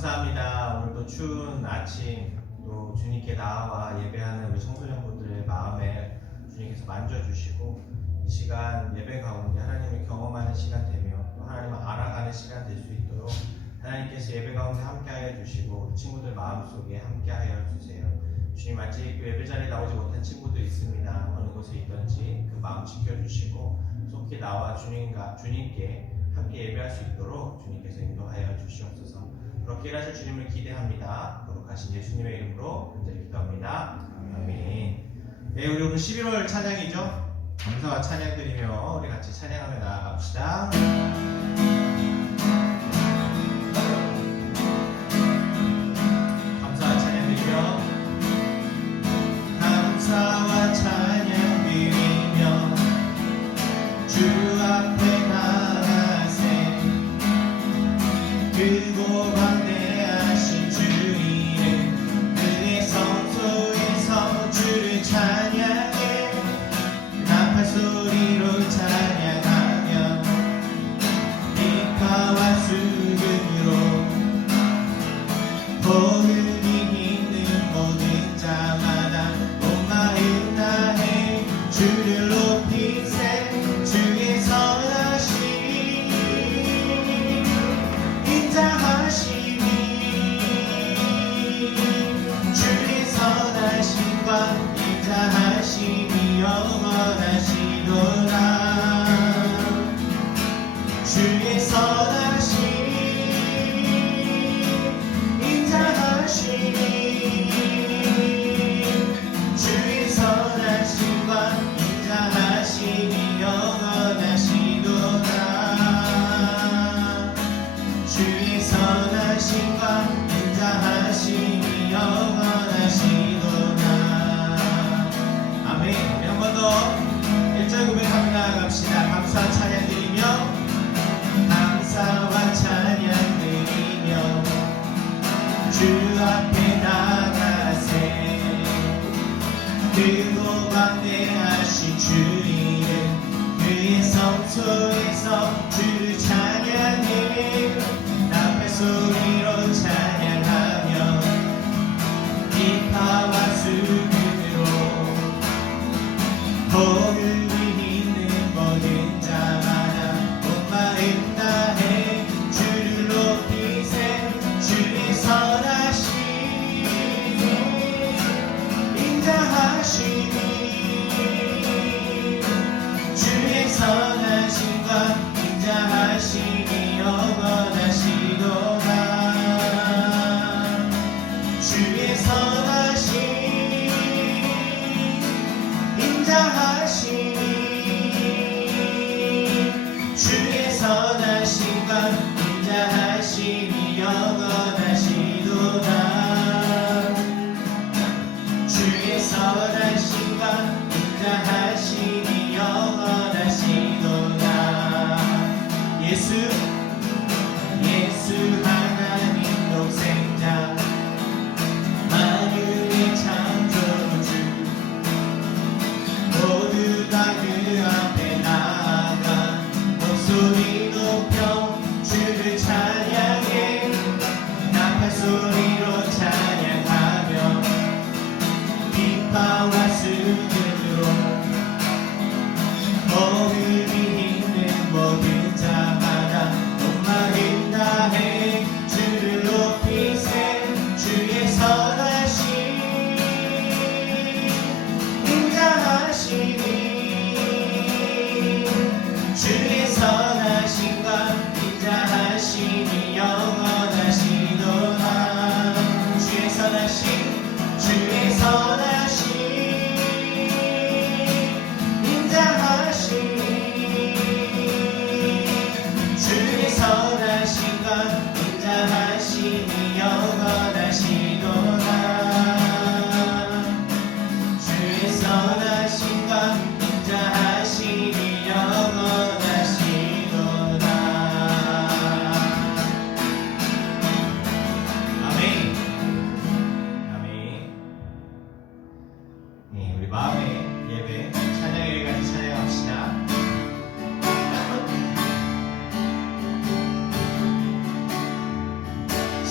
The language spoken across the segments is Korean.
감사합니다. 오늘도 추운 아침 또 주님께 나와 예배하는 우리 청소년분들의 마음에 주님께서 만져주시고 이 시간 예배 가운데 하나님을 경험하는 시간 되며 또 하나님을 알아가는 시간 될 수 있도록 하나님께서 예배 가운데 함께하여 주시고 친구들 마음속에 함께하여 주세요. 주님 아직 예배 자리에 나오지 못한 친구도 있습니다. 어느 곳에 있든지 그 마음 지켜주시고 속히 나와 주님께 함께 예배할 수 있도록 주님께서 인도하여 주시옵소서. 그렇게 일하실 주님을 기대합니다. 거룩하신 예수님의 이름으로 간절히 기도합니다. 아멘. 네, 우리 오늘 11월 찬양이죠. 감사와 찬양 드리며 우리 같이 찬양하며 나아갑시다. 감사와 찬양 드리며 감사와 찬양 드리며 주 앞에 나가세 크고 광대하신 주 이름 그의 성소에서 주를 찬양해 나팔 소리로 찬양하며 빛과 수금으로 복음이 있는 모든 자마다 온 마음 다해 주를 높이세 주의 선하심 인자하심이 주의 선하심과 인자하심이 영원하시도다 주의 선하심 인자하심이 주의 선하심과 인자하심이 영원하시도다 주의 선하심과 인자하심이 영원하시도다. 아멘. 우리 한 번 더 1절 고백하며 나아갑시다. 감사 찬양 드리며 감사와 찬양 드리며 주 앞에 나가세 크고 광대하신 주 이름 그의 성소에서 주를 찬양해 나팔 소리로 찬양하며 기타와 수금으로 복음이 있는 모든 자마다 온 마음 다해 주를 높이세 주의 선하심 인자하심이 주의 선하심과 인자하심이 영원하시도다 주의 선하심 인자하심이 주의 선하심과 인자하심이 영원하시도다 주의 선하심과 인자하심이 영원하시도다 예수 하나님 독생자 만유의 창조주 모두 다 그 앞에 나아가 목소리 높여 주를 찬양해 나팔 소리로 찬양하며 빛과 수금으로 복음이 있는 모든 자마다 온 마음 다해 주를 높이세 주의 선하심 인자하심이 주의 선하심과 인자하심이 영원하시도다 주의 선하심 주의 선하심 인자하심이 주의 선하심과 인자하심이 영원하시도다 주의 선하심과 인자하심이 영원하시도다 아멘. 아멘. 네, 우리 마음의 예배 찬양의 같이 찬양합시다.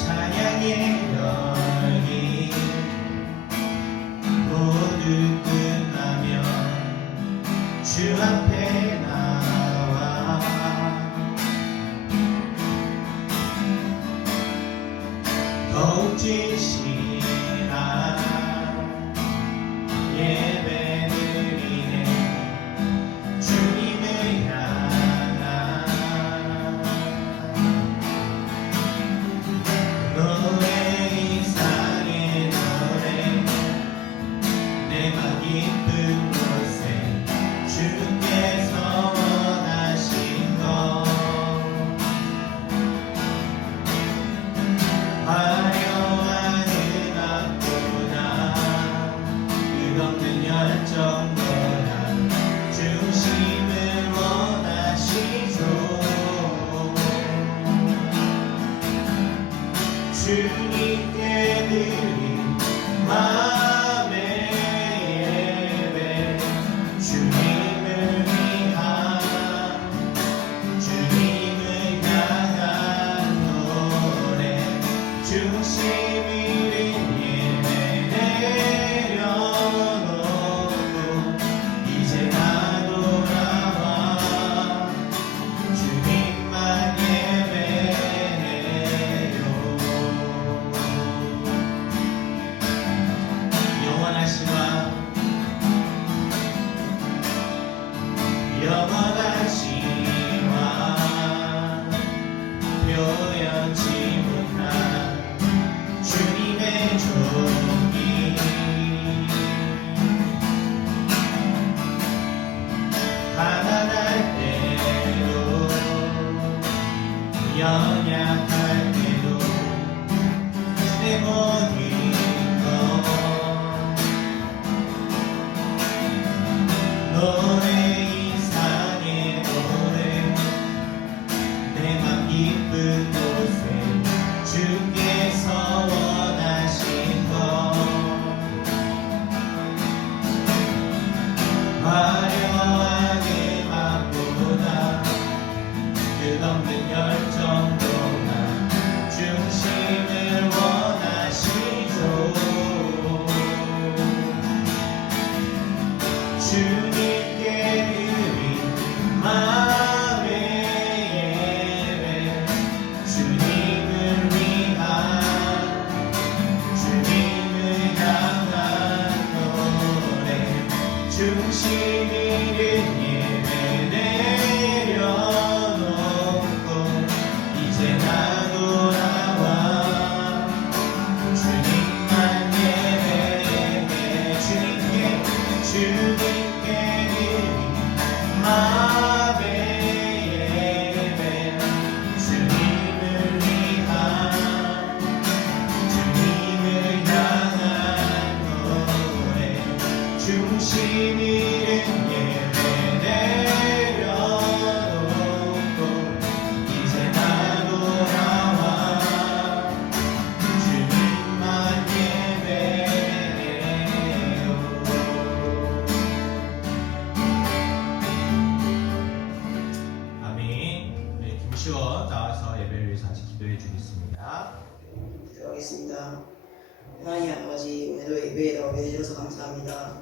찬양 영원하시와 표현치 못한 주님의 종이 가난할 때도 연약할 때도 내 모든 것 노래 이상의 노래 내 맘 깊은 곳에 주께서 원하신 것 화려한 음악보다 끝없는 열정보다 중심을 원하시죠. 주님께 드린 마음의 예배 주님을 위한 주님을 향한 노래 중심 잃은 예배 내려놓고 이제 나 돌아와 주님만 예배해 주님께 드린 마음의 예배 주님을 위한 주님을 향한 노래 중심 잃은 예배 내려놓고 이제 나 돌아와 주님만 예배해요. 아멘. 우리 김시원 나와서 예배를 위해서 같이 기도해 주겠습니다. 기도하겠습니다. 하나님 아버지, 오늘도 예배에 나오게 해주셔서 감사합니다.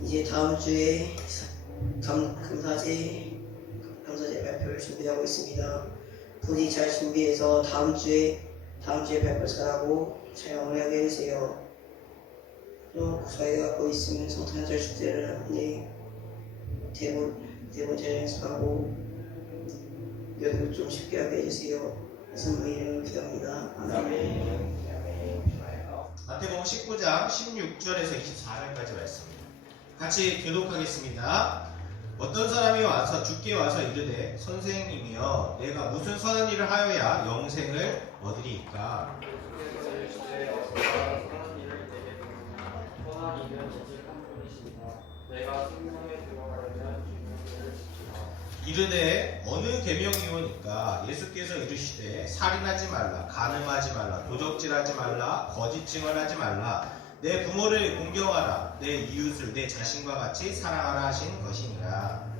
이제 다음 주에 감사제 발표를 준비하고 있습니다. 부디 잘 준비해서 다음 주에 발표 잘하고 촬영을 하게 해주세요. 또 저희가 갖고 있으면 성탄절 축제를 하는데 대본 잘 연습하고 연습 좀 쉽게 하게 해주세요. 예수님 이름으로 기도합니다. 아멘. 마태복음 19장 16절에서 24절까지 말씀입니다. 같이 교독하겠습니다. 어떤 사람이 주께 와서 이르되 선생님이여 내가 무슨 선한 일을 하여야 영생을 얻으리이까? 이르되 어느 계명이오니까 예수께서 이르시되 살인하지 말라, 간음하지 말라, 도적질하지 말라, 거짓 증언하지 말라, 내 부모를 공경하라, 내 이웃을 내 자신과 같이 사랑하라 하신 것이니라.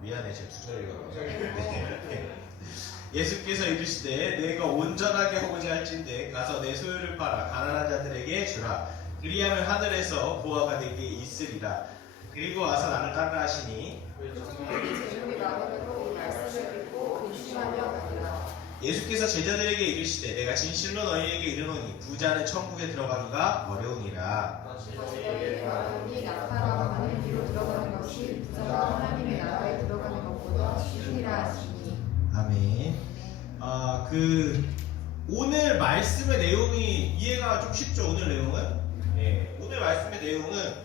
미안해, 제 두절 읽어서. 예수께서 이르시되 내가 온전하게 하고자 할진대 가서 내 소유를 팔아 가난한 자들에게 주라. 그리하면 하늘에서 보화가 내게 있으리라. 그리고 와서 나를 따르라 하시니 예수께서 제자들에게 이르시되 내가 진실로 너희에게 이르노니 부자는 천국에 들어가기가 어려우니라. 너희에게 말하노니 낙타가 가는 길로 들어가는 것이 부자가 하나님의 나라에 들어가는 것보다 쉬우니라 하시니. 아멘. 오늘 말씀의 내용이 이해가 좀 쉽죠? 오늘 내용은? 네, 오늘 말씀의 내용은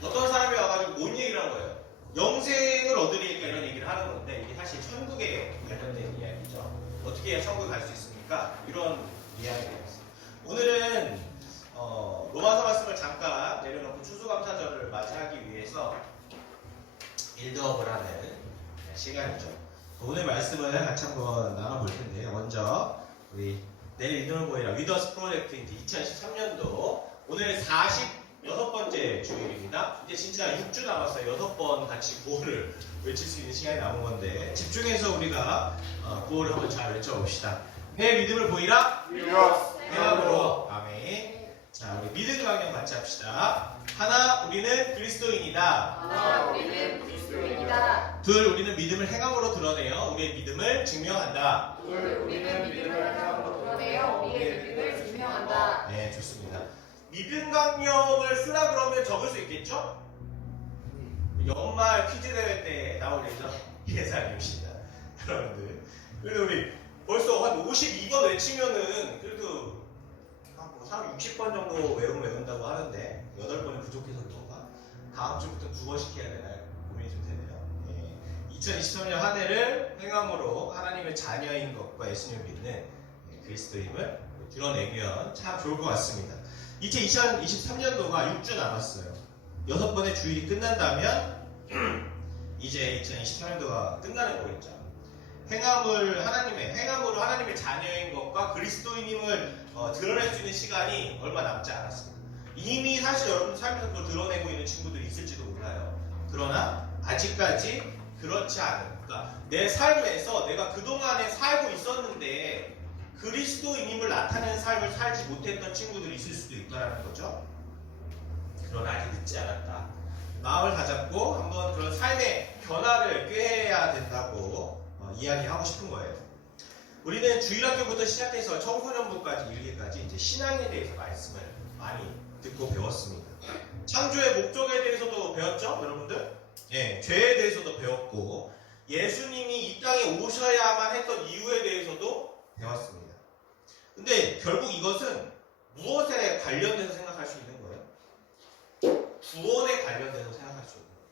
어떤 사람이 와가지고 뭔 얘기를 한 거예요? 영생을 얻으리니까 이런 얘기를 하는 건데 이게 사실 천국에 관련된 이야기죠. 어떻게 해야 천국에 갈 수 있습니까? 이런 이야기였어요. 오늘은 로마서 말씀을 잠깐 내려놓고 추수감사절을 맞이하기 위해서 빌드업을 하는 시간이죠. 오늘 말씀을 같이 한번 나눠볼 텐데요. 먼저 우리 내일 이동을 보이라 위더스 프로젝트 이제 2013년도 오늘 46번째 주일입니다. 이제 진짜 6주 남았어요. 6번 같이 구호를 외칠 수 있는 시간이 남은 건데 집중해서 우리가 구호를 한번 잘 외쳐봅시다. 내 믿음을 보이라 대학으로 아멘. 자, 우리 믿음 강령 같이 합시다. 하나, 우리는 그리스도인이다. 하나, 우리는 그리스도인이다. 둘, 우리는 믿음을 행함으로 드러내어 우리의 믿음을 증명한다. 둘, 우리는 믿음을 행함으로 드러내어 우리의 믿음을 증명한다. 네, 믿음 강령을 쓰라 그러면 적을 수 있겠죠? 연말 퀴즈 대회 때 나올 예상입니다. 여러분들. 그래도 우리 벌써 한 52번 외치면은 그래도 한 60번 정도 외운다고 하는데 8번이 부족해서 그런가? 다음 주부터 9번 시켜야 되나요? 고민이 좀 되네요. 2023년 한 해를 행함으로 하나님의 자녀인 것과 예수님을 믿는 그리스도임을 드러내면 참 좋을 것 같습니다. 이제 2023년도가 6주 남았어요. 6번의 주일이 끝난다면 이제 2023년도가 끝나는 거겠죠. 행함으로 하나님의 자녀인 것과 그리스도인임을 드러낼 수 있는 시간이 얼마 남지 않았습니다. 이미 사실 여러분 삶에서 그걸 드러내고 있는 친구들이 있을지도 몰라요. 그러나 아직까지 그렇지 않은, 그러니까 내 삶에서 내가 그동안에 살고 있었는데 그리스도인임을 나타내는 삶을 살지 못했던 친구들이 있을 수도 있다는 거죠. 그러나 아직 늦지 않았다. 마음을 다잡고 한번 그런 삶의 변화를 꾀해야 된다고 이야기하고 싶은 거예요. 우리는 주일학교부터 시작해서 청소년부까지 일기까지 이제 신앙에 대해서 말씀을 많이 듣고 배웠습니다. 창조의 목적에 대해서도 배웠죠, 여러분들? 예, 죄에 대해서도 배웠고 예수님이 이 땅에 오셔야만 했던 이유에 대해서도 배웠습니다. 근데 결국 이것은 무엇에 관련돼서 생각할 수 있는 거예요? 구원에 관련돼서 생각할 수 있는 거예요.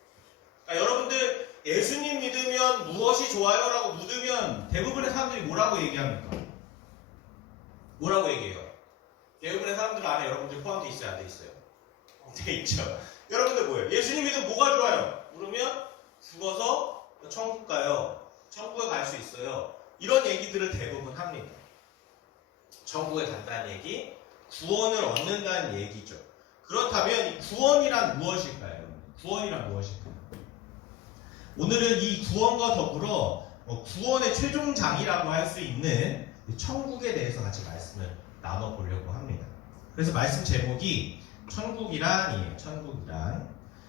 그러니까 여러분들 예수님 믿으면 무엇이 좋아요? 라고 묻으면 대부분의 사람들이 뭐라고 얘기합니까? 뭐라고 얘기해요? 대부분의 사람들 안에 여러분들 포함되어 있어요? 안 돼 있어요? 돼 있죠. 여러분들 뭐예요? 예수님 믿으면 뭐가 좋아요? 물으면 죽어서 천국 가요. 천국에 갈 수 있어요. 이런 얘기들을 대부분 합니다. 천국에 간다는 얘기, 구원을 얻는다는 얘기죠. 그렇다면 이 구원이란 무엇일까요? 구원이란 무엇일까요? 오늘은 이 구원과 더불어 구원의 최종장이라고 할 수 있는 천국에 대해서 같이 말씀을 나눠보려고 합니다. 그래서 말씀 제목이 천국이란이에요. 천국이란.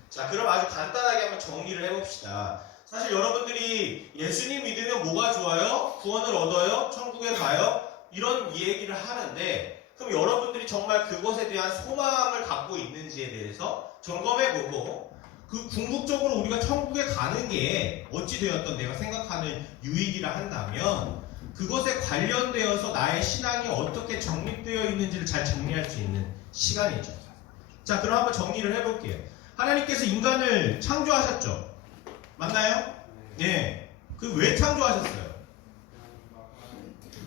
자, 그럼 아주 간단하게 한번 정리를 해봅시다. 사실 여러분들이 예수님 믿으면 뭐가 좋아요? 구원을 얻어요? 천국에 가요? 이런 얘기를 하는데 그럼 여러분들이 정말 그것에 대한 소망을 갖고 있는지에 대해서 점검해보고 그 궁극적으로 우리가 천국에 가는 게 어찌되었던 내가 생각하는 유익이라 한다면 그것에 관련되어서 나의 신앙이 어떻게 정립되어 있는지를 잘 정리할 수 있는 시간이죠. 자, 그럼 한번 정리를 해볼게요. 하나님께서 인간을 창조하셨죠? 맞나요? 네. 그 왜 창조하셨어요?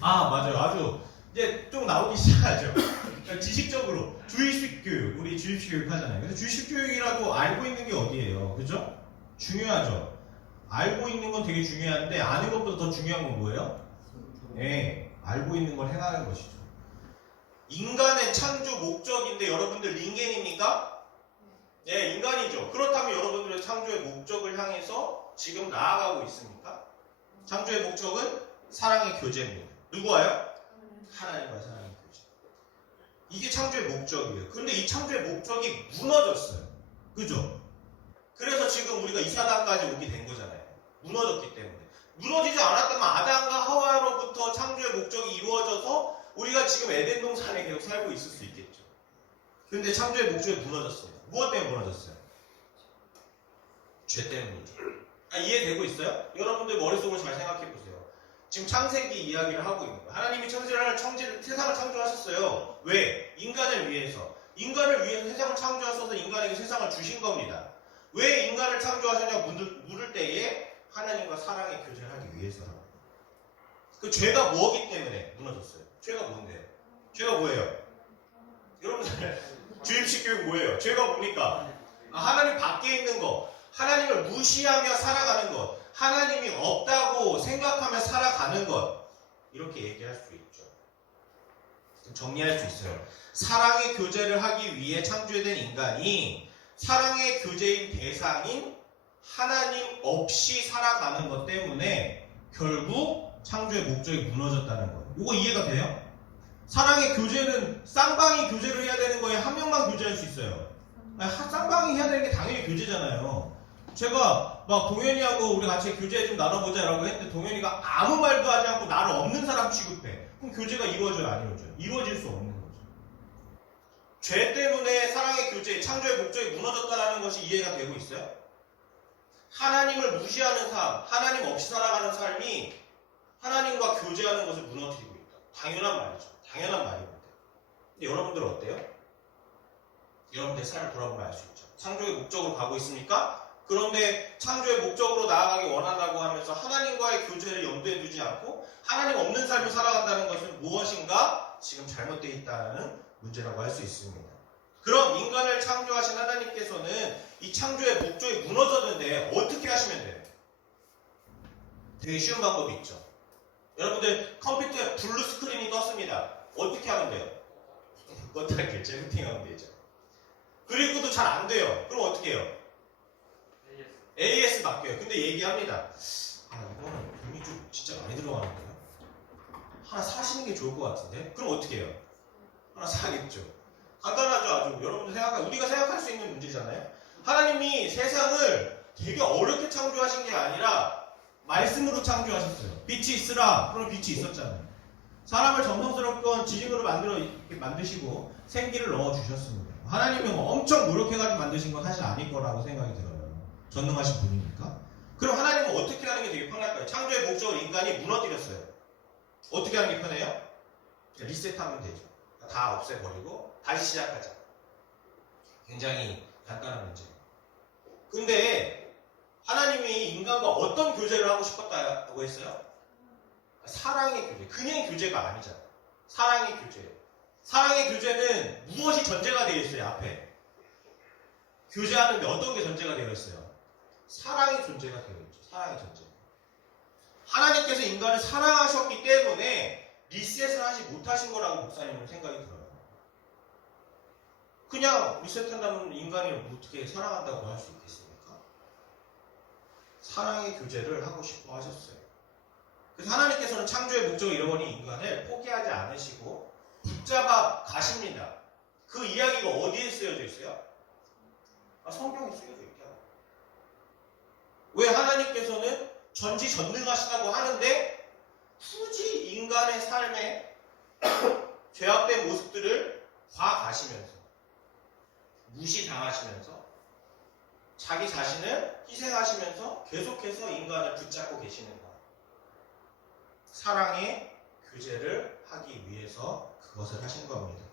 아, 맞아요. 아주 이제 좀 나오기 시작하죠. 지식적으로 주입식 교육, 우리 주입식 교육 하잖아요. 그래서 주입식 교육이라도 알고 있는 게 어디예요? 그죠? 중요하죠. 알고 있는 건 되게 중요한데 아는 것보다 더 중요한 건 뭐예요? 네, 알고 있는 걸 행하는 것이죠. 인간의 창조 목적인데 여러분들 링겐입니까? 네, 인간이죠. 그렇다면 여러분들의 창조의 목적을 향해서 지금 나아가고 있습니까? 창조의 목적은 사랑의 교제입니다. 누구와요? 하나님과 사랑의 교제. 이게 창조의 목적이에요. 그런데 이 창조의 목적이 무너졌어요. 그죠? 그래서 지금 우리가 이 사단까지 오게 된 거잖아요. 무너졌기 때문에. 무너지지 않았다면 아담과 하와로부터 창조의 목적이 이루어져서 우리가 지금 에덴 동산에 계속 살고 있을 수 있겠죠. 그런데 창조의 목적이 무너졌어요. 무엇 때문에 무너졌어요? 죄 때문이죠. 이해되고 있어요? 여러분들 머릿속으로 잘 생각해 보세요. 지금 창세기 이야기를 하고 있는 거예요. 하나님이 세상을 창조하셨어요. 왜? 인간을 위해서. 인간을 위해서 세상을 창조하셔서 인간에게 세상을 주신 겁니다. 왜 인간을 창조하셨냐 물을 때에 하나님과 사랑의 교제를 하기 위해서라고. 그 죄가 뭐기 때문에 무너졌어요? 죄가 뭔데요? 죄가 뭐예요? 여러분들 주입식 교육 뭐예요? 죄가 뭡니까? 하나님 밖에 있는 거, 하나님을 무시하며 살아가는 것, 하나님이 없다고 생각하며 살아가는 것, 이렇게 얘기할 수 있죠. 정리할 수 있어요. 사랑의 교제를 하기 위해 창조된 인간이 사랑의 교제인 대상인 하나님 없이 살아가는 것 때문에 결국 창조의 목적이 무너졌다는 거예요. 이거 이해가 돼요? 사랑의 교제는 쌍방이 교제를 해야 되는 거예요? 한 명만 교제할 수 있어요? 쌍방이 해야 되는 게 당연히 교제잖아요. 제가 막 동현이하고 우리 같이 교제 좀 나눠보자 라고 했는데 동현이가 아무 말도 하지 않고 나를 없는 사람 취급해. 그럼 교제가 이루어져요? 안 이루어져요? 이루어질 수 없는 거죠. 죄 때문에 사랑의 교제, 창조의 목적이 무너졌다는 것이 이해가 되고 있어요? 하나님을 무시하는 삶, 하나님 없이 살아가는 삶이 하나님과 교제하는 것을 무너뜨리고 있다. 당연한 말이죠. 당연한 말입니다. 근데 여러분들 어때요? 여러분들 삶을 돌아보면 알 수 있죠. 창조의 목적으로 가고 있습니까? 그런데 창조의 목적으로 나아가기 원한다고 하면서 하나님과의 교제를 염두에 두지 않고 하나님 없는 삶을 살아간다는 것은 무엇인가 지금 잘못되어 있다는 문제라고 할 수 있습니다. 그럼 인간을 창조하신 하나님께서는 이 창조의 목적이 무너졌는데 어떻게 하시면 돼요? 되게 쉬운 방법이 있죠. 여러분들 컴퓨터에 블루 스크린이 떴습니다. 어떻게 하면 돼요? 껐다는 재부팅하면 되죠. 그리고도 잘 안 돼요. 그럼 어떻게 해요? AS 바뀌어요. 근데 얘기합니다. 이거는 돈이 좀 진짜 많이 들어가는데요. 하나 사시는 게 좋을 것 같은데? 그럼 어떻게 해요? 하나 사겠죠. 간단하죠. 아주 여러분들 우리가 생각할 수 있는 문제잖아요. 하나님이 세상을 되게 어렵게 창조하신 게 아니라 말씀으로 창조하셨어요. 빛이 있으라. 그럼 빛이 있었잖아요. 사람을 정성스럽게 지식으로 만드시고 생기를 넣어주셨습니다. 하나님은 엄청 노력해가지고 만드신 건 사실 아닐 거라고 생각이 들어요. 전능하신 분이니까. 그럼 하나님은 어떻게 하는 게 되게 편할까요? 창조의 목적을 인간이 무너뜨렸어요. 어떻게 하는 게 편해요? 리셋하면 되죠. 다 없애버리고 다시 시작하자. 굉장히 간단한 문제예요. 근데 하나님이 인간과 어떤 교제를 하고 싶었다고 했어요? 사랑의 교제. 그냥 교제가 아니잖아요. 사랑의 교제. 사랑의 교제는 무엇이 전제가 되어 있어요? 앞에. 교제하는데 어떤 게 전제가 되어 있어요? 사랑이 존재가 되어 있죠. 사랑의 존재. 하나님께서 인간을 사랑하셨기 때문에 리셋을 하지 못하신 거라고 목사님은 생각이 들어요. 그냥 리셋한다면 인간을 어떻게 사랑한다고 할 수 있겠습니까? 사랑의 교제를 하고 싶어 하셨어요. 그래서 하나님께서는 창조의 목적을 잃어버린 인간을 포기하지 않으시고 붙잡아 가십니다. 그 이야기가 어디에 쓰여져 있어요? 성경에 쓰여져 있죠. 왜 하나님께서는 전지전능하시다고 하는데 굳이 인간의 삶에 죄악된 모습들을 봐가시면서 무시당하시면서 자기 자신을 희생하시면서 계속해서 인간을 붙잡고 계시는가? 사랑의 교제를 하기 위해서 그것을 하신 겁니다.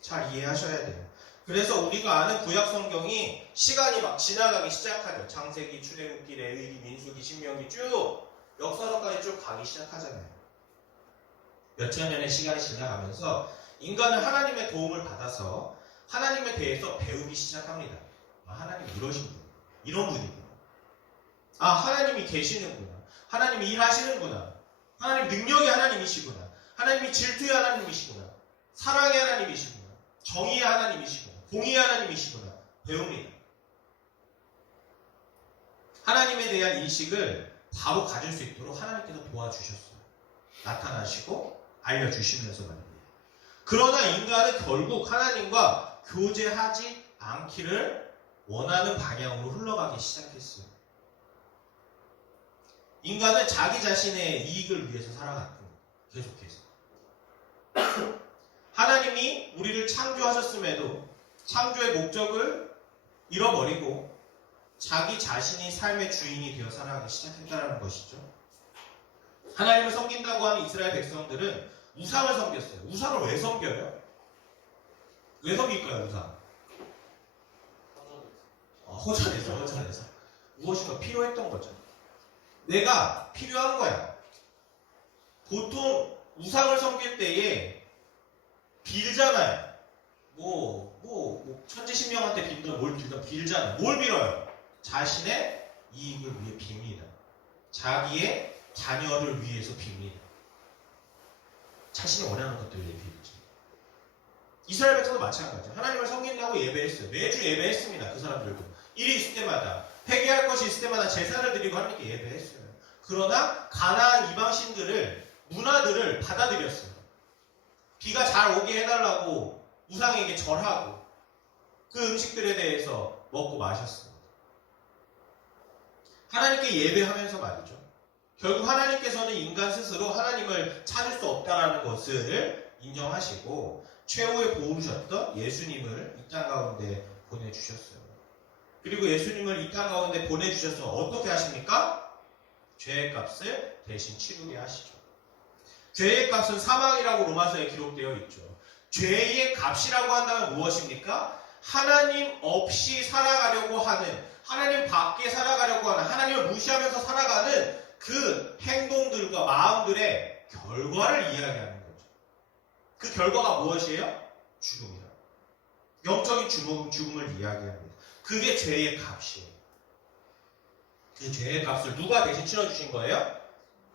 잘 이해하셔야 돼요. 그래서 우리가 아는 구약 성경이 시간이 막 지나가기 시작하죠. 창세기, 출애굽기, 레위기, 민수기, 신명기 쭉 역사서까지 쭉 가기 시작하잖아요. 몇천 년의 시간이 지나가면서 인간은 하나님의 도움을 받아서 하나님에 대해서 배우기 시작합니다. 하나님 이러신 분, 이런 분이구나. 하나님이 계시는구나. 하나님이 일하시는구나. 하나님 능력의 하나님이시구나. 하나님이 질투의 하나님이시구나. 사랑의 하나님이시구나. 정의의 하나님이시구나. 공의의 하나님이시구나. 배웁니다. 하나님에 대한 인식을 바로 가질 수 있도록 하나님께서 도와주셨어요. 나타나시고 알려주시면서 말입니다. 그러나 인간은 결국 하나님과 교제하지 않기를 원하는 방향으로 흘러가기 시작했어요. 인간은 자기 자신의 이익을 위해서 살아갔고 계속해서 하나님이 우리를 창조하셨음에도 창조의 목적을 잃어버리고 자기 자신이 삶의 주인이 되어 살아가기 시작했다는 것이죠. 하나님을 섬긴다고 하는 이스라엘 백성들은 우상을 섬겼어요. 우상을 왜 섬겨요? 왜 섬길까요, 우상? 허전해서. 무엇인가 필요했던 거죠. 내가 필요한 거야. 보통 우상을 섬길 때에 빌잖아요. 천지신명한테 빌든 뭘 빌든 빌잖아요. 뭘 빌어요? 자신의 이익을 위해 빕니다. 자기의 자녀를 위해서 빕니다. 자신이 원하는 것들을 위해 빌죠. 이스라엘 백성도 마찬가지죠. 하나님을 섬긴다고 예배했어요. 매주 예배했습니다. 그 사람들도. 일이 있을 때마다, 회개할 것이 있을 때마다 제사를 드리고 하나님께 예배했어요. 그러나 가나안 이방신들을, 문화들을 받아들였어요. 비가 잘 오게 해달라고 우상에게 절하고 그 음식들에 대해서 먹고 마셨습니다. 하나님께 예배하면서 말이죠. 결국 하나님께서는 인간 스스로 하나님을 찾을 수 없다는 것을 인정하시고 최후의 보루셨던 예수님을 이 땅 가운데 보내주셨어요. 그리고 예수님을 이 땅 가운데 보내주셔서 어떻게 하십니까? 죄의 값을 대신 치르게 하시죠. 죄의 값은 사망이라고 로마서에 기록되어 있죠. 죄의 값이라고 한다면 무엇입니까? 하나님 없이 살아가려고 하는, 하나님 밖에 살아가려고 하는, 하나님을 무시하면서 살아가는 그 행동들과 마음들의 결과를 이야기하는 거죠. 그 결과가 무엇이에요? 죽음이다. 영적인 죽음을 이야기합니다. 그게 죄의 값이에요. 그 죄의 값을 누가 대신 치러주신 거예요?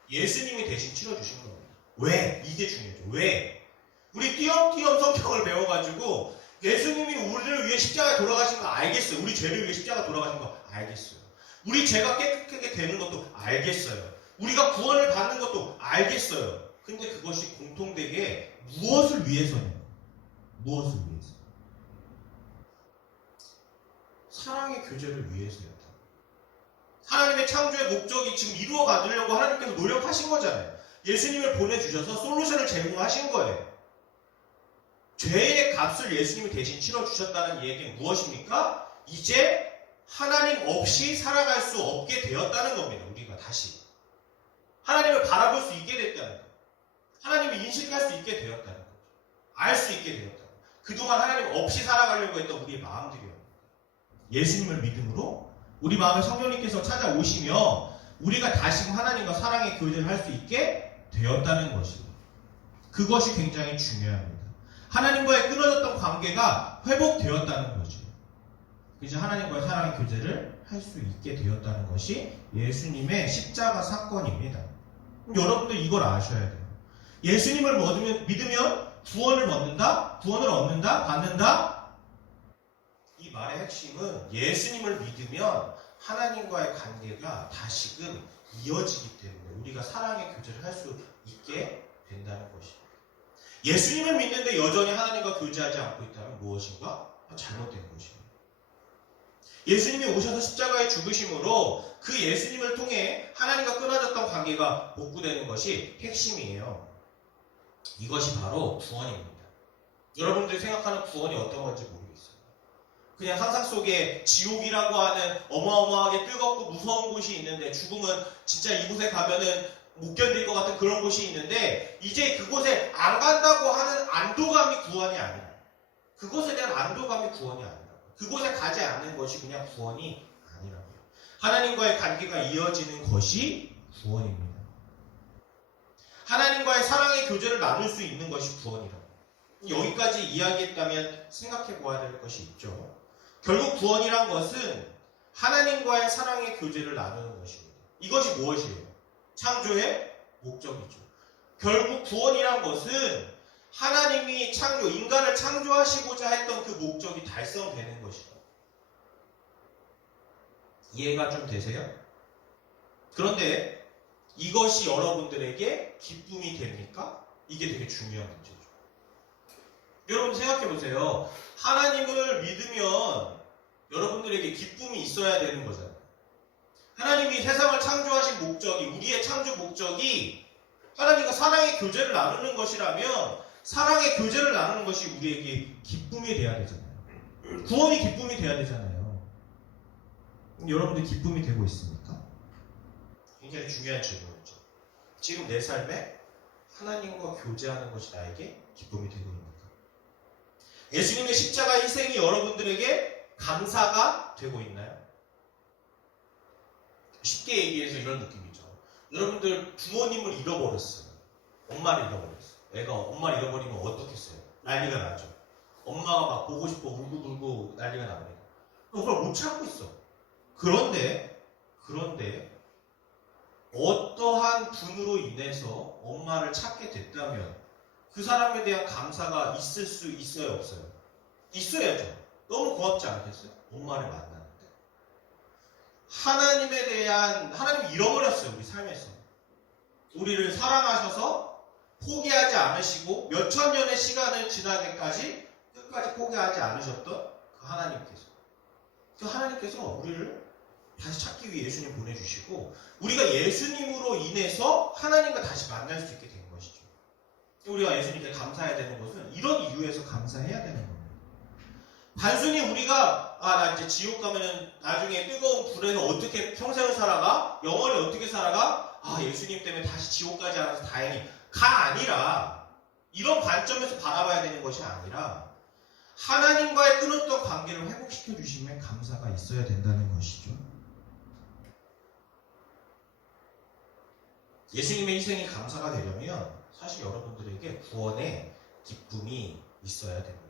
예수님이 대신 치러주신 겁니다. 왜? 이게 중요하죠. 왜? 우리 띄엄띄엄 성경을 배워가지고 예수님이 우리를 위해 십자가에 돌아가신 거 알겠어요. 우리 죄를 위해 십자가 돌아가신 거 알겠어요. 우리 죄가 깨끗하게 되는 것도 알겠어요. 우리가 구원을 받는 것도 알겠어요. 근데 그것이 공통되게 무엇을 위해서냐? 무엇을 위해서? 사랑의 교제를 위해서였다. 하나님의 창조의 목적이 지금 이루어 가려고 하나님께서 노력하신 거잖아요. 예수님을 보내주셔서 솔루션을 제공하신 거예요. 죄의 값을 예수님이 대신 치러주셨다는 얘기는 무엇입니까? 이제 하나님 없이 살아갈 수 없게 되었다는 겁니다. 우리가 다시. 하나님을 바라볼 수 있게 됐다는 거예요. 하나님을 인식할 수 있게 되었다는 거죠. 알 수 있게 되었다는 거예요. 그동안 하나님 없이 살아가려고 했던 우리의 마음들이요. 예수님을 믿음으로 우리 마음에 성령님께서 찾아오시며 우리가 다시금 하나님과 사랑의 교제를 할 수 있게 되었다는 것입니다. 그것이 굉장히 중요합니다. 하나님과의 끊어졌던 관계가 회복되었다는 거죠. 이제 하나님과의 사랑의 교제를 할 수 있게 되었다는 것이 예수님의 십자가 사건입니다. 여러분들 이걸 아셔야 돼요. 예수님을 믿으면 구원을 얻는다? 구원을 얻는다? 받는다? 이 말의 핵심은 예수님을 믿으면 하나님과의 관계가 다시금 이어지기 때문에 우리가 사랑의 교제를 할 수 있게 된다는 것입니다. 예수님을 믿는데 여전히 하나님과 교제하지 않고 있다면 무엇인가? 잘못된 것입니다. 예수님이 오셔서 십자가에 죽으심으로 그 예수님을 통해 하나님과 끊어졌던 관계가 복구되는 것이 핵심이에요. 이것이 바로 구원입니다. 여러분들이 생각하는 구원이 어떤 건지 모르겠어요. 그냥 상상 속에 지옥이라고 하는 어마어마하게 뜨겁고 무서운 곳이 있는데, 죽음은 진짜 이곳에 가면은 못 견딜 것 같은 그런 곳이 있는데, 이제 그곳에 안 간다고 하는 안도감이 구원이 아니라, 그곳에 대한 안도감이 구원이 아니라, 그곳에 가지 않는 것이 그냥 구원이 아니라고요. 하나님과의 관계가 이어지는 것이 구원입니다. 하나님과의 사랑의 교제를 나눌 수 있는 것이 구원이라고. 여기까지 이야기했다면 생각해 보아야 될 것이 있죠. 결국 구원이란 것은 하나님과의 사랑의 교제를 나누는 것입니다. 이것이 무엇이에요? 창조의 목적이죠. 결국 구원이란 것은 하나님이 인간을 창조하시고자 했던 그 목적이 달성되는 것이다. 이해가 좀 되세요? 그런데 이것이 여러분들에게 기쁨이 됩니까? 이게 되게 중요한 문제죠. 여러분 생각해 보세요. 하나님을 믿으면 여러분들에게 기쁨이 있어야 되는 거잖아요. 하나님이 세상을 창조하신 목적이, 우리의 창조 목적이 하나님과 사랑의 교제를 나누는 것이라면 사랑의 교제를 나누는 것이 우리에게 기쁨이 돼야 되잖아요. 구원이 기쁨이 돼야 되잖아요. 여러분들 기쁨이 되고 있습니까? 굉장히 중요한 질문이죠. 지금 내 삶에 하나님과 교제하는 것이 나에게 기쁨이 되고 있습니까? 예수님의 십자가 희생이 여러분들에게 감사가 되고 있나요? 쉽게 얘기해서 이런 느낌이죠. 여러분들 부모님을 잃어버렸어요. 엄마를 잃어버렸어요. 애가 엄마를 잃어버리면 어떻겠어요? 난리가 나죠. 엄마가 막 보고 싶어 울고 난리가 납니다. 그걸 못 참고 있어. 그런데 어떠한 분으로 인해서 엄마를 찾게 됐다면 그 사람에 대한 감사가 있을 수 있어요, 없어요? 있어야죠. 너무 고맙지 않겠어요? 엄마를 만나는데. 하나님을 잃어버렸어요, 우리 삶에서. 우리를 사랑하셔서 포기하지 않으시고 몇천 년의 시간을 지나기까지 끝까지 포기하지 않으셨던 그 하나님께서 우리를 다시 찾기 위해 예수님 보내주시고 우리가 예수님으로 인해서 하나님과 다시 만날 수 있게 된 것이죠. 우리가 예수님께 감사해야 되는 것은 이런 이유에서 감사해야 되는 겁니다. 단순히 우리가 나 이제 지옥 가면은 나중에 뜨거운 불에서 어떻게 평생을 살아가? 영원히 어떻게 살아가? 예수님 때문에 다시 지옥 가지 않아서 다행히가 아니라 이런 관점에서 바라봐야 되는 것이 아니라 하나님과의 끊었던 관계를 회복시켜 주심에 감사가 있어야 된다는 것이죠. 예수님의 희생이 감사가 되려면 사실 여러분들에게 구원의 기쁨이 있어야 됩니다.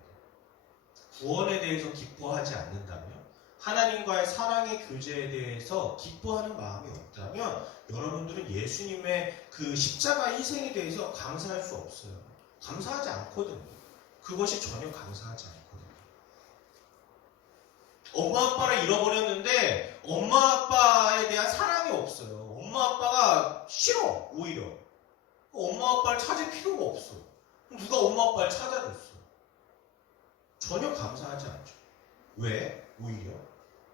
구원에 대해서 기뻐하지 않는다면, 하나님과의 사랑의 교제에 대해서 기뻐하는 마음이 없다면 여러분들은 예수님의 그 십자가 희생에 대해서 감사할 수 없어요. 감사하지 않거든요. 그것이 전혀 감사하지 않거든요. 엄마 아빠를 잃어버렸는데 엄마 아빠에 대한 사랑이 없어요. 엄마 아빠가 싫어, 오히려. 엄마 아빠를 찾을 필요가 없어. 누가 엄마 아빠를 찾아줬어? 전혀 감사하지 않죠. 왜? 오히려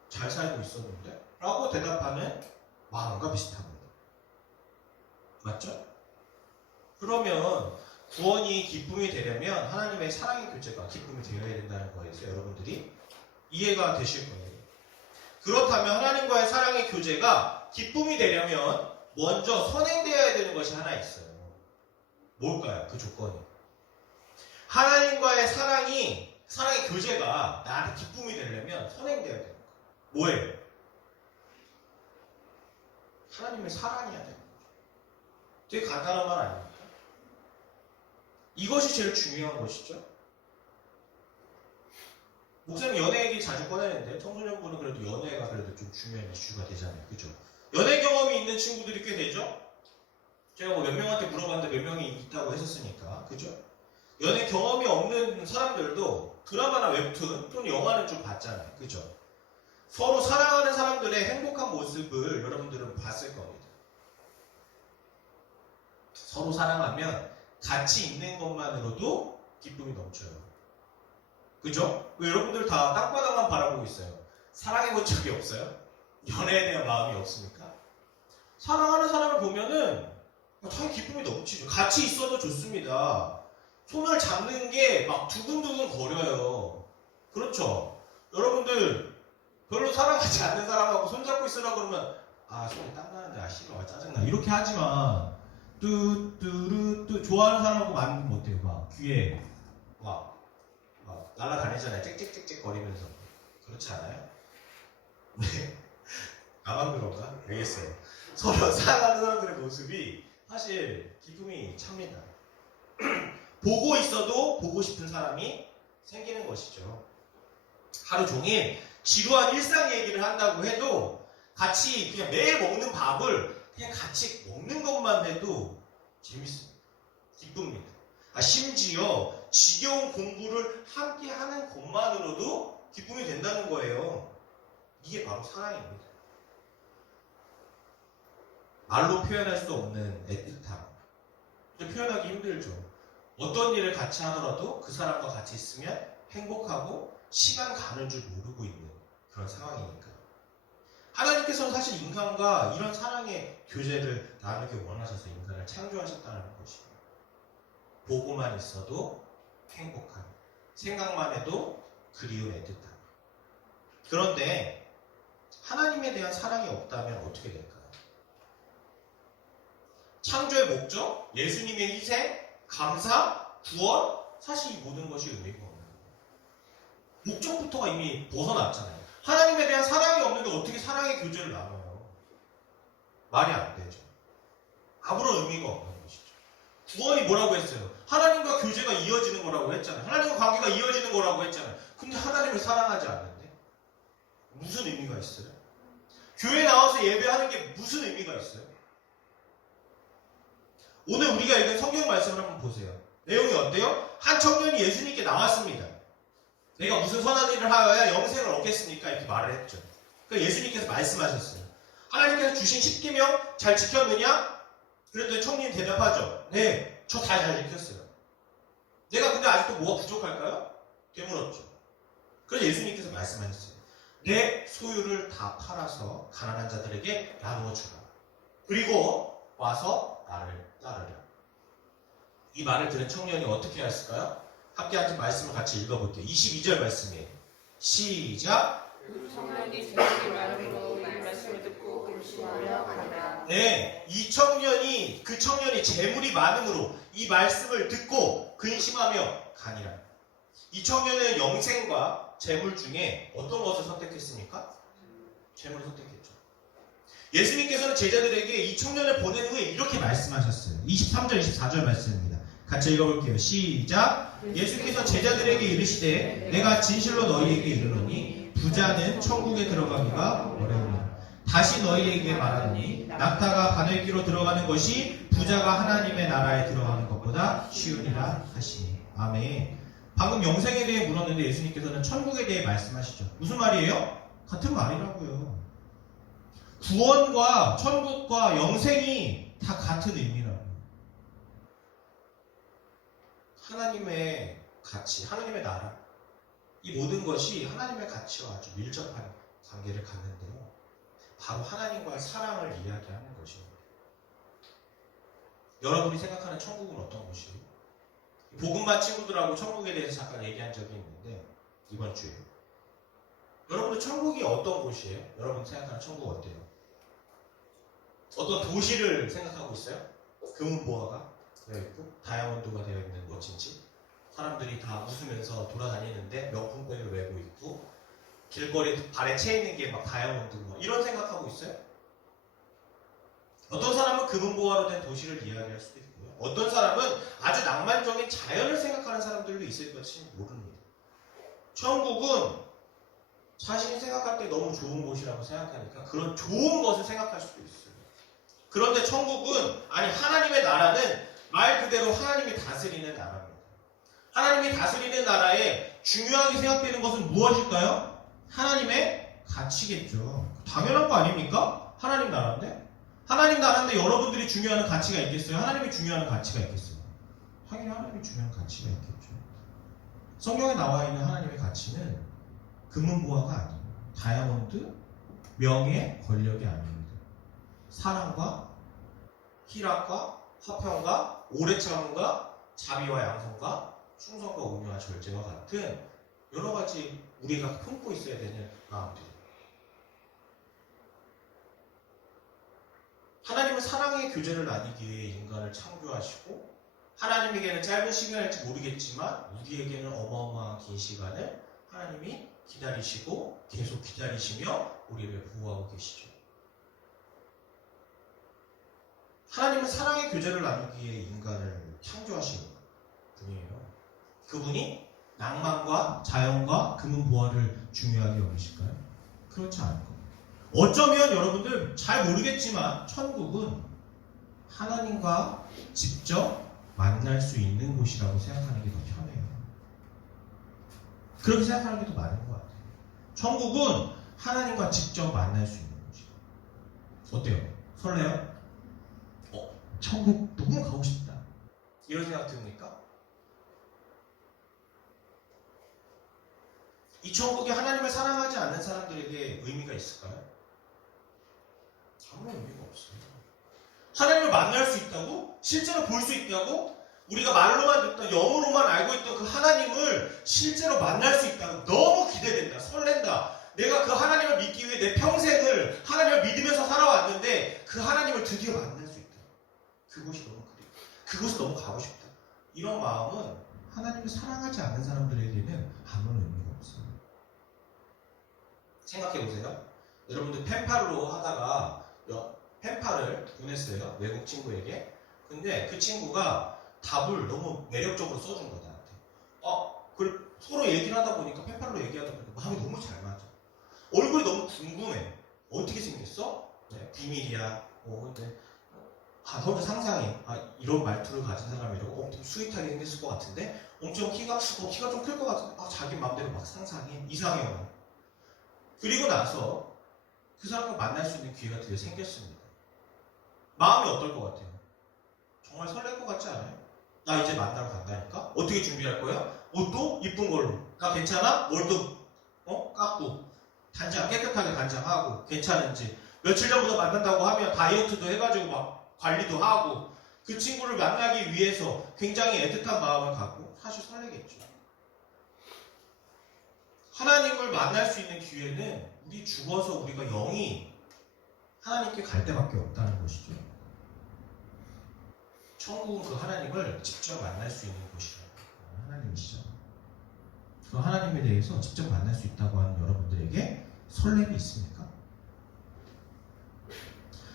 잘 살고 있었는데? 라고 대답하는 마음과 비슷합니다. 맞죠? 그러면 구원이 기쁨이 되려면 하나님의 사랑의 교제가 기쁨이 되어야 된다는 거에서 여러분들이 이해가 되실 거예요. 그렇다면 하나님과의 사랑의 교제가 기쁨이 되려면 먼저 선행되어야 되는 것이 하나 있어요. 뭘까요? 그 조건이. 하나님과의 사랑의 교제가 나한테 기쁨이 되려면 선행되어야 되는 거예요. 뭐예요? 하나님의 사랑이어야 되는 거죠. 되게 간단한 말 아닙니까? 이것이 제일 중요한 것이죠. 목사님 연애 얘기 자주 꺼내는데 청소년분은 그래도 연애가 그래도 좀 중요한 이슈가 되잖아요. 그죠? 연애 경험이 있는 친구들이 꽤 되죠? 제가 몇 명한테 물어봤는데 몇 명이 있다고 했었으니까. 그죠? 연애 경험이 없는 사람들도 드라마나 웹툰 또는 영화는 좀 봤잖아요. 그죠? 서로 사랑하는 사람들의 행복한 모습을 여러분들은 봤을 겁니다. 서로 사랑하면 같이 있는 것만으로도 기쁨이 넘쳐요. 그죠? 왜 여러분들 다 땅바닥만 바라보고 있어요? 사랑해본 적이 없어요? 연애에 대한 마음이 없으니까? 사랑하는 사람을 보면은 당연히 기쁨이 넘치죠. 같이 있어도 좋습니다. 손을 잡는 게 막 두근두근 거려요. 그렇죠? 여러분들 별로 사랑하지 않는 사람하고 손잡고 있으라 그러면 손이 땀나는데 싫어, 짜증나 이렇게 하지만 뚜뚜루뚜 좋아하는 사람하고 만나면 못해요. 막 귀에 막 날아다니잖아요. 짹짹짹짹 거리면서. 그렇지 않아요? 네. 나만 그런가? 알겠어요. 서로 사랑하는 사람들의 모습이 사실 기쁨이 찹니다. 보고 있어도 보고 싶은 사람이 생기는 것이죠. 하루 종일 지루한 일상 얘기를 한다고 해도 같이 그냥 매일 먹는 밥을 그냥 같이 먹는 것만 해도 재밌습니다. 기쁩니다. 심지어 지겨운 공부를 함께 하는 것만으로도 기쁨이 된다는 거예요. 이게 바로 사랑입니다. 말로 표현할 수 없는 애틋함. 표현하기 힘들죠. 어떤 일을 같이 하더라도 그 사람과 같이 있으면 행복하고 시간 가는 줄 모르고 있는 그런 상황이니까. 하나님께서는 사실 인간과 이런 사랑의 교제를 나누기 원하셔서 인간을 창조하셨다는 것입니다. 보고만 있어도 행복함, 생각만 해도 그리운 애틋함. 그런데 하나님에 대한 사랑이 없다면 어떻게 될까요? 창조의 목적, 예수님의 희생, 감사, 구원, 사실 이 모든 것이 의미가 없는 거예요. 목적부터가 이미 벗어났잖아요. 하나님에 대한 사랑이 없는데 어떻게 사랑의 교제를 나눠요? 말이 안 되죠. 아무런 의미가 없는 것이죠. 구원이 뭐라고 했어요? 하나님과 교제가 이어지는 거라고 했잖아요. 하나님과 관계가 이어지는 거라고 했잖아요. 근데 하나님을 사랑하지 않는데? 무슨 의미가 있어요? 교회 나와서 예배하는 게 무슨 의미가 있어요? 오늘 우리가 읽은 성경 말씀을 한번 보세요. 내용이 어때요? 한 청년이 예수님께 나왔습니다. 내가 무슨 선한 일을 하여야 영생을 얻겠습니까? 이렇게 말을 했죠. 그러니까 예수님께서 말씀하셨어요. 하나님께서 주신 십계명 잘 지켰느냐? 그랬더니 청년이 대답하죠. 네, 저 다 잘 지켰어요. 내가 근데 아직도 뭐가 부족할까요? 되물었죠. 그래서 예수님께서 말씀하셨어요. 내 소유를 다 팔아서 가난한 자들에게 나누어 주라. 그리고 와서 나를 따르라. 이 말을 들은 청년이 어떻게 했을까요? 함께 같은 말씀을 같이 읽어볼게요. 22절 말씀이에요. 시작. 그 청년이 자기 말로 이 말씀을 듣고 근심하며 가라. 네, 그 청년이 재물이 많음으로 이 말씀을 듣고 근심하며 가니라. 이 청년은 영생과 재물 중에 어떤 것을 선택했습니까? 재물을 선택했죠. 예수님께서는 제자들에게 이 청년을 보낸 후에 이렇게 말씀하셨어요. 23절, 24절 말씀입니다. 같이 읽어볼게요. 시작. 예수께서 제자들에게 이르시되 내가 진실로 너희에게 이르노니 부자는 천국에 들어가기가 어려우니 다시 너희에게 말하노니 낙타가 바늘귀로 들어가는 것이 부자가 하나님의 나라에 들어가는 것보다 쉬우니라 하시니. 아멘. 방금 영생에 대해 물었는데 예수님께서는 천국에 대해 말씀하시죠. 무슨 말이에요? 같은 말이라고요. 구원과 천국과 영생이 다 같은 의미라고요. 하나님의 가치, 하나님의 나라, 이 모든 것이 하나님의 가치와 아주 밀접한 관계를 갖는데요. 바로 하나님과의 사랑을 이야기하는 것입니다. 여러분이 생각하는 천국은 어떤 곳이에요? 복음반 친구들하고 천국에 대해서 잠깐 얘기한 적이 있는데 이번 주에 여러분은 천국이 어떤 곳이에요? 여러분 생각하는 천국 어때요? 어떤 도시를 생각하고 있어요? 금은보화가 되어 있고 다이아몬드가 되어 있는 멋진 집, 사람들이 다 웃으면서 돌아다니는데 명품백을 메고 있고 길거리에 발에 채 있는 게 막 다이아몬드 뭐 이런 생각하고 있어요? 어떤 사람은 금은보화로 된 도시를 이야기할 수도 있고요. 어떤 사람은 아주 낭만적인 자연을 생각하는 사람들도 있을 것이 모릅니다. 천국은 자신이 생각할 때 너무 좋은 곳이라고 생각하니까 그런 좋은 것을 생각할 수도 있어요. 그런데 천국은, 아니 하나님의 나라는 말 그대로 하나님이 다스리는 나라입니다. 하나님이 다스리는 나라에 중요하게 생각되는 것은 무엇일까요? 하나님의 가치겠죠. 당연한 거 아닙니까? 하나님 나라인데? 하나님 나라인데 여러분들이 중요한 가치가 있겠어요? 하나님이 중요한 가치가 있겠어요? 당연히 하나님이 중요한 가치가 있겠죠. 성경에 나와 있는 하나님의 가치는 금은보화가 아니에요. 다이아몬드, 명예, 권력이 아닙니다. 사랑과 희락과 화평과 오래 참음과 자비와 양성과 충성과 온유와 절제와 같은 여러 가지 우리가 품고 있어야 되는 마음들. 하나님은 사랑의 교제를 나누기 위해 인간을 창조하시고 하나님에게는 짧은 시간일지 모르겠지만 우리에게는 어마어마한 긴 시간을 하나님이 기다리시고 계속 기다리시며 우리를 보호하고 계시죠. 하나님은 사랑의 교제를 나누기 위해 인간을 창조하신 분이에요. 그분이 낭만과 자연과 금은보화를 중요하게 여기실까요? 그렇지 않을 겁니다. 어쩌면 여러분들 잘 모르겠지만 천국은 하나님과 직접 만날 수 있는 곳이라고 생각하는 게 더 편해요. 그렇게 생각하는 게 더 많은 것 같아요. 천국은 하나님과 직접 만날 수 있는 곳이에요. 어때요? 설레요? 천국 너무 가고 싶다. 이런 생각 듭니까? 이 천국이 하나님을 사랑하지 않는 사람들에게 의미가 있을까요? 아무런 의미가 없어요. 하나님을 만날 수 있다고? 실제로 볼 수 있다고? 우리가 말로만 듣던, 영어로만 알고 있던 그 하나님을 실제로 만날 수 있다고 너무 기대된다, 설렌다. 내가 그 하나님을 믿기 위해 내 평생을 하나님을 믿으면서 살아왔는데 그 하나님을 드디어 만날 수 있다. 그곳이 너무 그리워. 그곳을 너무 가고 싶다. 이런 마음은 하나님을 사랑하지 않는 사람들에게는 아무런 의미가 없어요. 생각해보세요. 여러분들 펜팔로 하다가 펜팔을 보냈어요. 외국 친구에게. 근데 그 친구가 답을 너무 매력적으로 써준 거야, 나한테. 서로 얘기를 하다 보니까, 펜팔로 얘기하다 보니까 마음이 너무 잘 맞아. 얼굴이 너무 궁금해. 어떻게 생겼어? 네, 비밀이야. 근데 서로 상상해. 이런 말투를 가진 사람이라고 엄청 스윗하게 생겼을 것 같은데, 엄청 키가 좀 클 것 같은데, 자기 마음대로 막 상상해. 이상해요. 그리고 나서 그 사람과 만날 수 있는 기회가 드디어 생겼습니다. 마음이 어떨 것 같아요? 정말 설렐 것 같지 않아요? 나 이제 만나러 간다니까? 어떻게 준비할 거야? 옷도 이쁜 걸로. 나 괜찮아? 뭘도 깎고 깨끗하게 단장하고 괜찮은지. 며칠 전부터 만난다고 하면 다이어트도 해가지고 막 관리도 하고 그 친구를 만나기 위해서 굉장히 애틋한 마음을 갖고 사실 설레겠죠. 하나님을 만날 수 있는 기회는 우리 죽어서 우리가 영이 하나님께 갈 때밖에 없다는 것이죠. 천국은 그 하나님을 직접 만날 수 있는 곳이라고 하나님이시죠. 그 하나님에 대해서 직접 만날 수 있다고 하는 여러분들에게 설렘이 있습니까?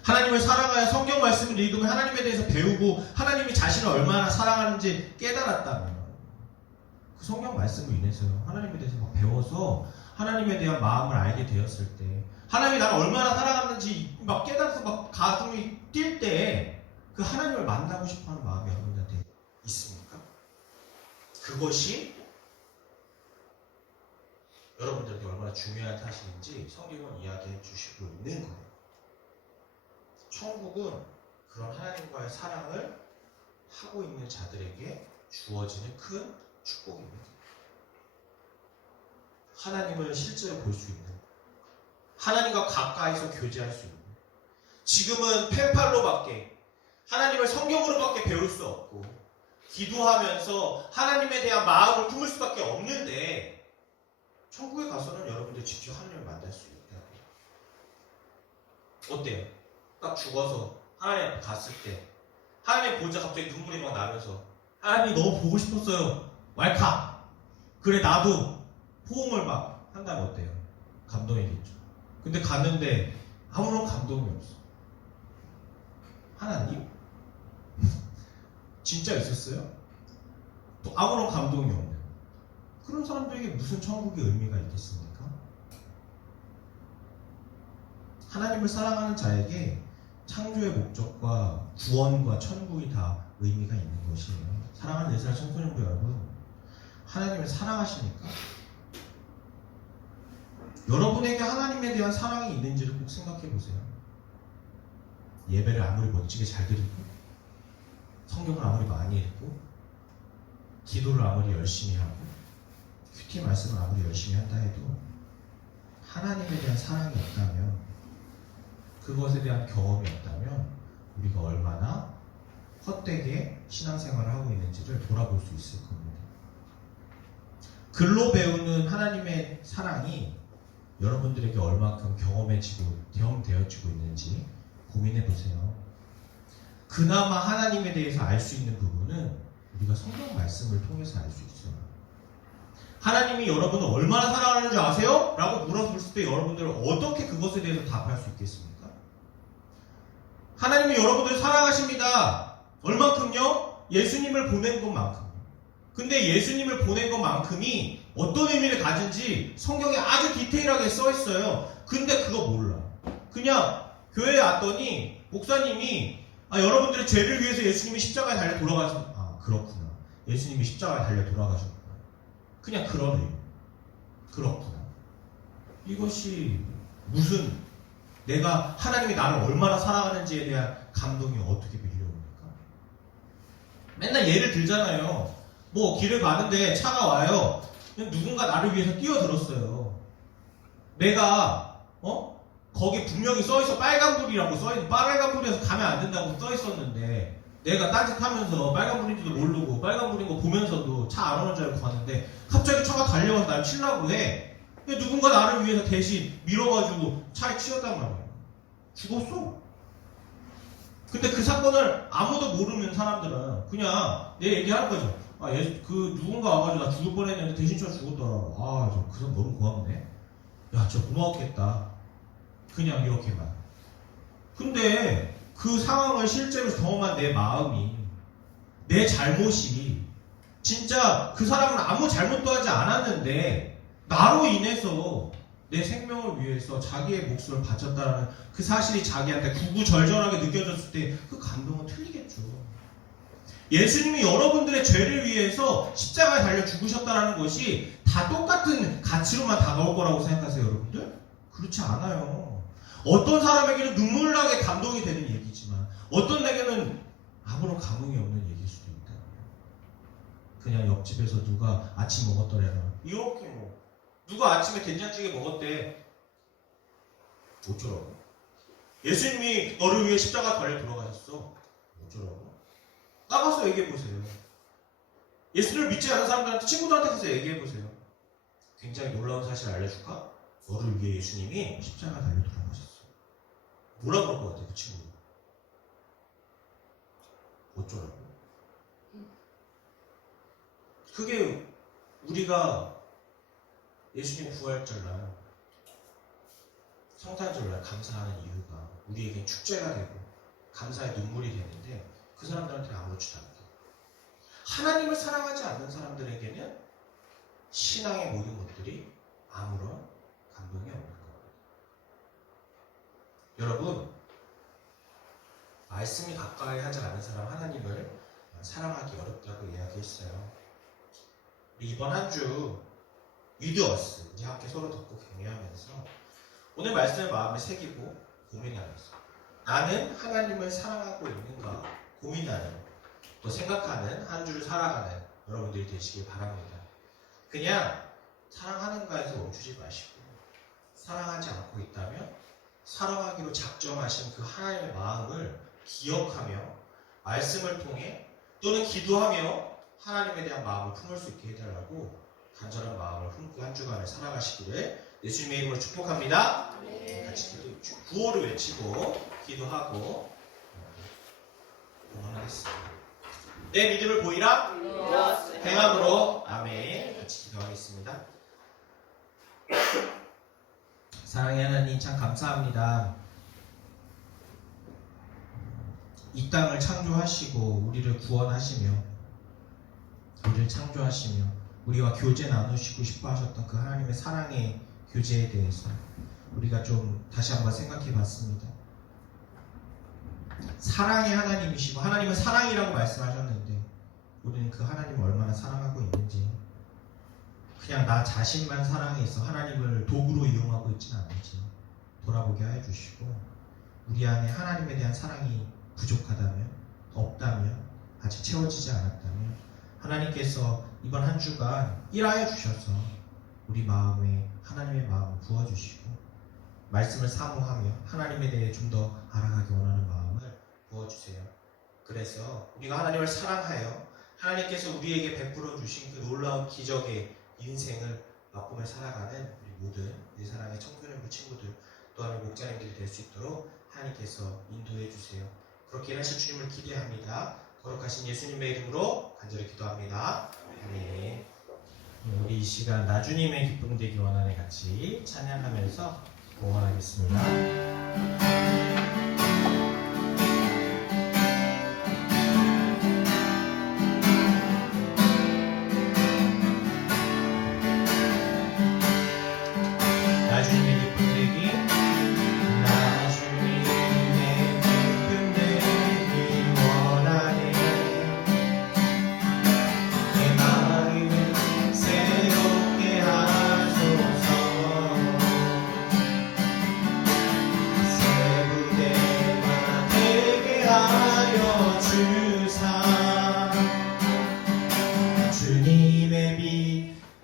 하나님을 사랑하여 성경 말씀을 읽으면 하나님에 대해서 배우고 하나님이 자신을 얼마나 사랑하는지 깨달았다면 그 성경 말씀을 인해서 하나님에 대해서 막 배워서 하나님에 대한 마음을 알게 되었을 때 하나님이 나를 얼마나 사랑하는지 막 깨달아서 막 가슴이 뛸 때 그 하나님을 만나고 싶어하는 마음이 여러분들한테 있습니까? 그것이 여러분들에게 얼마나 중요한 사실인지 성경은 이야기해 주시고 있는 거예요. 천국은 그런 하나님과의 사랑을 하고 있는 자들에게 주어지는 큰 축복입니다. 하나님을 실제로 볼 수 있는, 하나님과 가까이서 교제할 수 있는, 지금은 펜팔로밖에 하나님을 성경으로밖에 배울 수 없고 기도하면서 하나님에 대한 마음을 품을 수밖에 없는데 천국에 가서는 여러분들 직접 하나님을 만날 수 있다고요. 어때요? 딱 죽어서 하나님 앞에 갔을 때 하나님 보자 갑자기 눈물이 막 나면서 하나님 너무 보고 싶었어요. 왈칵. 그래 나도 호응을 막 한다면 어때요? 감동이겠죠. 근데 갔는데 아무런 감동이 없어. 하나님? 진짜 있었어요? 또 아무런 감동이 없는 그런 사람들에게 무슨 천국의 의미가 있겠습니까? 하나님을 사랑하는 자에게 창조의 목적과 구원과 천국이 다 의미가 있는 것이에요. 사랑하는 4살 청소년부 여러분, 하나님을 사랑하십니까? 여러분에게 하나님에 대한 사랑이 있는지를 꼭 생각해 보세요. 예배를 아무리 멋지게 잘 드리고 성경을 아무리 많이 읽고 기도를 아무리 열심히 하고 큐티 말씀을 아무리 열심히 한다 해도 하나님에 대한 사랑이 없다면, 그것에 대한 경험이 없다면 우리가 얼마나 헛되게 신앙생활을 하고 있는지를 돌아볼 수 있을 겁니다. 글로 배우는 하나님의 사랑이 여러분들에게 얼마큼 경험되어지고 있는지 고민해 보세요. 그나마 하나님에 대해서 알 수 있는 부분은 우리가 성경 말씀을 통해서 알 수 있어요. 하나님이 여러분을 얼마나 사랑하는지 아세요? 라고 물어봤을 때 여러분들은 어떻게 그것에 대해서 답할 수 있겠습니까? 하나님이 여러분들을 사랑하십니다. 얼만큼요? 예수님을 보낸 것만큼. 근데 예수님을 보낸 것만큼이 어떤 의미를 가진지 성경에 아주 디테일하게 써 있어요. 근데 그거 몰라. 그냥 교회에 왔더니 목사님이 여러분들의 죄를 위해서 예수님이 십자가에 달려 돌아가셨구나. 그렇구나. 예수님이 십자가에 달려 돌아가셨구나. 그냥 그런 의미. 그렇구나. 이것이 무슨 내가 하나님이 나를 얼마나 사랑하는지에 대한 감동이 어떻게 밀려옵니까? 맨날 예를 들잖아요. 뭐 길을 가는데 차가 와요. 누군가 나를 위해서 뛰어들었어요. 내가 거기 분명히 써있어. 빨간불이라고 써있는, 빨간불에서 가면 안 된다고 써있었는데 내가 딴짓하면서 빨간불인지도 모르고 빨간불인 거 보면서도 차 안 오는 줄 알고 갔는데 갑자기 차가 달려와서 날 치려고 해. 누군가 나를 위해서 대신 밀어가지고 차에 치였단 말이야. 죽었어. 근데 그 사건을 아무도 모르는 사람들은 그냥 내 얘기하는 거죠. 누군가 와가지고 나 죽을 뻔했는데 대신 저 죽었더라. 그 사람 너무 고맙네. 야, 진짜 고마웠겠다. 그냥 이렇게만. 근데 그 상황을 실제로 경험한 내 마음이, 내 잘못이, 진짜 그 사람은 아무 잘못도 하지 않았는데 나로 인해서 내 생명을 위해서 자기의 목숨을 바쳤다는 그 사실이 자기한테 구구절절하게 느껴졌을 때 그 감동은 틀리겠죠. 예수님이 여러분들의 죄를 위해서 십자가에 달려 죽으셨다는 것이 다 똑같은 가치로만 다가올 거라고 생각하세요, 여러분들? 그렇지 않아요. 어떤 사람에게는 눈물 나게 감동이 되는 얘기지만 어떤 에게는 아무런 감흥이 없는 얘기일 수도 있다. 그냥 옆집에서 누가 아침 먹었더래요. 이렇게 누가 아침에 된장찌개 먹었대. 어쩌라고? 예수님이 너를 위해 십자가 달려 돌아가셨어. 어쩌라고? 나가서 얘기해 보세요. 예수를 믿지 않은 사람들한테, 친구들한테 가서 얘기해 보세요. 굉장히 놀라운 사실 알려줄까? 너를 위해 예수님이 십자가 달려 돌아가셨어. 뭐라 그럴 것 같아, 그 친구? 어쩌라고? 그게 우리가 예수님 부활절날, 성탄절날 감사하는 이유가 우리에겐 축제가 되고 감사의 눈물이 되는데 그 사람들한테는 아무렇지도 않게. 하나님을 사랑하지 않는 사람들에게는 신앙의 모든 것들이 아무런 감동이 없는 거예요. 여러분, 말씀이 가까이 하지 않은 사람 하나님을 사랑하기 어렵다고 이야기했어요. 이번 한 주 위드어스 우리 함께 서로 덮고 격려하면서 오늘 말씀을 마음에 새기고 고민하면서 나는 하나님을 사랑하고 있는가 고민하는, 또 생각하는 한 주를 살아가는 여러분들이 되시길 바랍니다. 그냥 사랑하는가에서 멈추지 마시고 사랑하지 않고 있다면 사랑하기로 작정하신 그 하나님의 마음을 기억하며 말씀을 통해 또는 기도하며 하나님에 대한 마음을 품을 수 있게 해달라고 간절한 마음을 품고 한 주간을 살아가시기를 예수님의 이름으로 축복합니다. 같이 구호를 외치고 기도하고 응원하겠습니다. 내 믿음을 보이라 행함으로. 아멘. 같이 기도하겠습니다. 사랑의 하나님, 참 감사합니다. 이 땅을 창조하시고 우리를 구원하시며 우리를 창조하시며 우리와 교제 나누시고 싶어 하셨던 그 하나님의 사랑의 교제에 대해서 우리가 좀 다시 한번 생각해 봤습니다. 사랑의 하나님이시고 하나님은 사랑이라고 말씀하셨는데 우리는 그 하나님을 얼마나 사랑하고 있는지, 그냥 나 자신만 사랑해 있어 하나님을 도구로 이용하고 있지는 않은지 돌아보게 해주시고, 우리 안에 하나님에 대한 사랑이 부족하다면, 없다면, 아직 채워지지 않았다면 하나님께서 이번 한 주간 일하여 주셔서 우리 마음에 하나님의 마음을 부어주시고 말씀을 사모하며 하나님에 대해 좀 더 알아가기 원하는 마음을 부어주세요. 그래서 우리가 하나님을 사랑하여 하나님께서 우리에게 베풀어 주신 그 놀라운 기적의 인생을 맛보며 살아가는 우리 모든 우리 사랑의 청소년부 친구들 또한 우리 목자님들이 될 수 있도록 하나님께서 인도해 주세요. 그렇게 일하실 주님을 기대합니다. 거룩하신 예수님의 이름으로 간절히 기도합니다. 아멘. 우리 이 시간 나주님의 기쁨 되기 원하네 같이 찬양하면서 응원하겠습니다.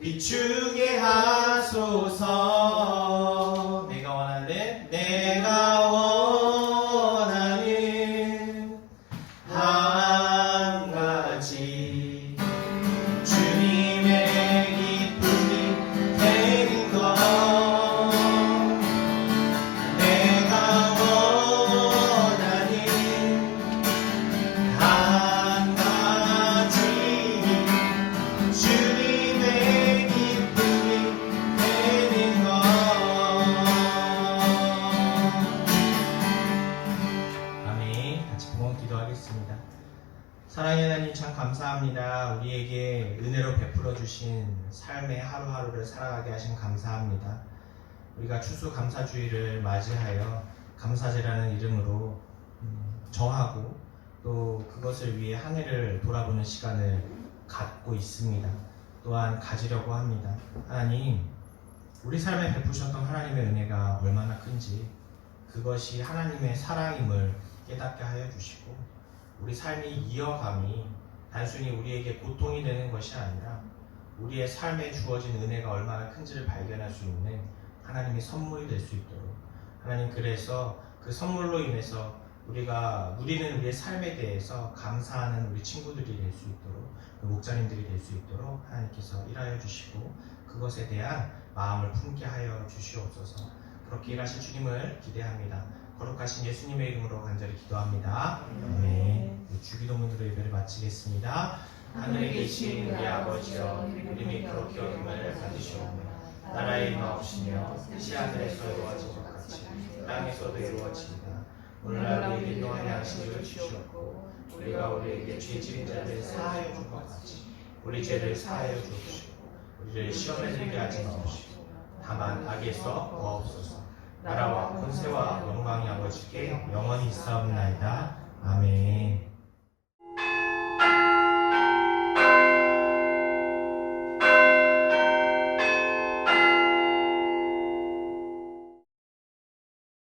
비추게 하소서. 내가 원하는 한 가지 주님의 기쁨이 되는 것. 내가 원하는 한 가지 주님의 기쁨이 되는 것. 아멘. 같이 부모 기도하겠습니다. 사랑의 하나님, 참 감사합니다. 우리에게 은혜로 베풀어 주신 삶의 하루하루를 살아가게 하신 감사합니다. 우리가 추수감사주의를 맞이하여 감사제라는 이름으로 정하고 또 그것을 위해 한 해를 돌아보는 시간을 갖고 있습니다. 또한 가지려고 합니다. 하나님, 우리 삶에 베푸셨던 하나님의 은혜가 얼마나 큰지, 그것이 하나님의 사랑임을 깨닫게 하여 주시고, 우리 삶이 이어감이 단순히 우리에게 고통이 되는 것이 아니라 우리의 삶에 주어진 은혜가 얼마나 큰지를 발견할 수 있는 하나님의 선물이 될 수 있도록, 하나님, 그래서 그 선물로 인해서 우리는 우리의 삶에 대해서 감사하는 우리 친구들이 될 수 있도록, 목자님들이 될 수 있도록 하나님께서 일하여 주시고 그것에 대한 마음을 품게 하여 주시옵소서. 그렇게 일하실 주님을 기대합니다. 거룩하신 예수님의 이름으로 간절히 기도합니다. 아멘. 주기도문으로 예배를 마치겠습니다. 하늘에 계신 우리 아버지여, 이름이 그렇게 여김을 받으시옵소서. 나라의 임하옵시며 뜻이 하늘에서 이루어진 것 같이 땅에서도 이루어지리다. 오늘날 우리에게 일용할 양식을 주시옵고 우리가 우리에게 죄 지은 자를 사하여 준 것 같이 우리 죄를 사하여 주옵시고 우리를 시험에 들게 하지 마옵시고 다만 악에서 구하옵소서. 나라와 권세와 영광이 아버지께 영원히 있사옵나이다. 아멘.